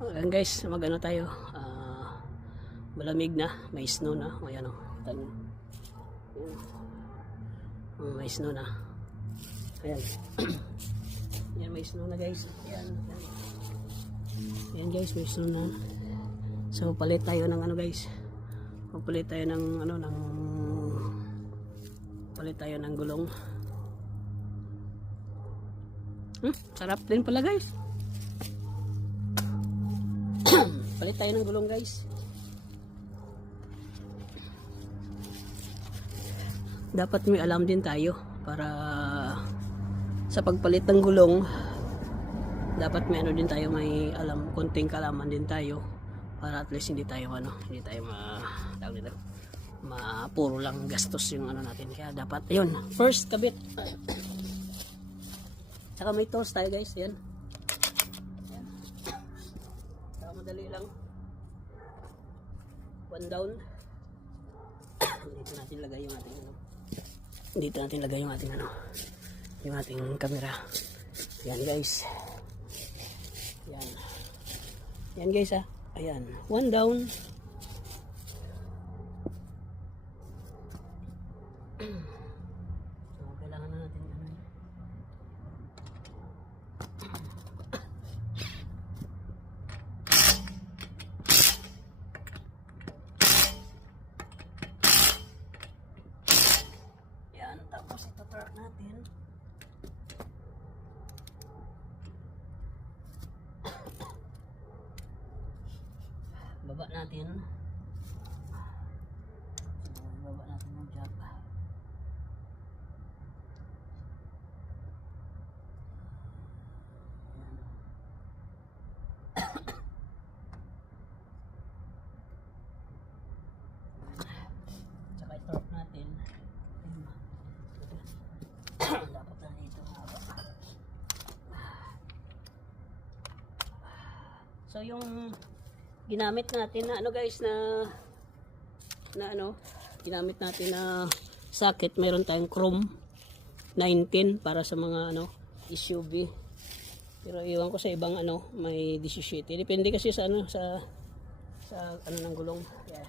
Ayan guys, magano tayo. Malamig na, may snow na. Ayan o. May snow na. Ayan. Ayan, may snow na guys. Ayan. Ayan guys, may snow na. So palit tayo ng ano guys. Palit tayo ng ano palit tayo ng gulong. Sarap din pala guys. Palit tayo ng gulong guys. Dapat may alam din tayo para sa pagpalit ng gulong. Dapat may ano din tayo, may alam, konting kalaman din tayo para at least hindi tayo puro lang gastos yung ano natin. Kaya dapat ayun, first kabit. Saka may tools tayo guys, yan. Yan. Saka madali lang. One down. Dito natin lagay yung ating ano. Dito natin lagay yung ating ano. Yung ating camera. Yan guys. Yan. Yan guys ah. Ayan. One down. So kailangan na natin ano. Yan. Tapos ito track natin. Baba natin. Baba natin ng jack. Tsaka i-torque natin. Dapat na dito. So yung ginamit natin na ano guys na ano, ginamit natin na socket, mayroon tayong chrome 19 para sa mga ano SUV, pero iwan ko sa ibang ano may 17, depende kasi sa ano sa ano ng gulong. Yeah.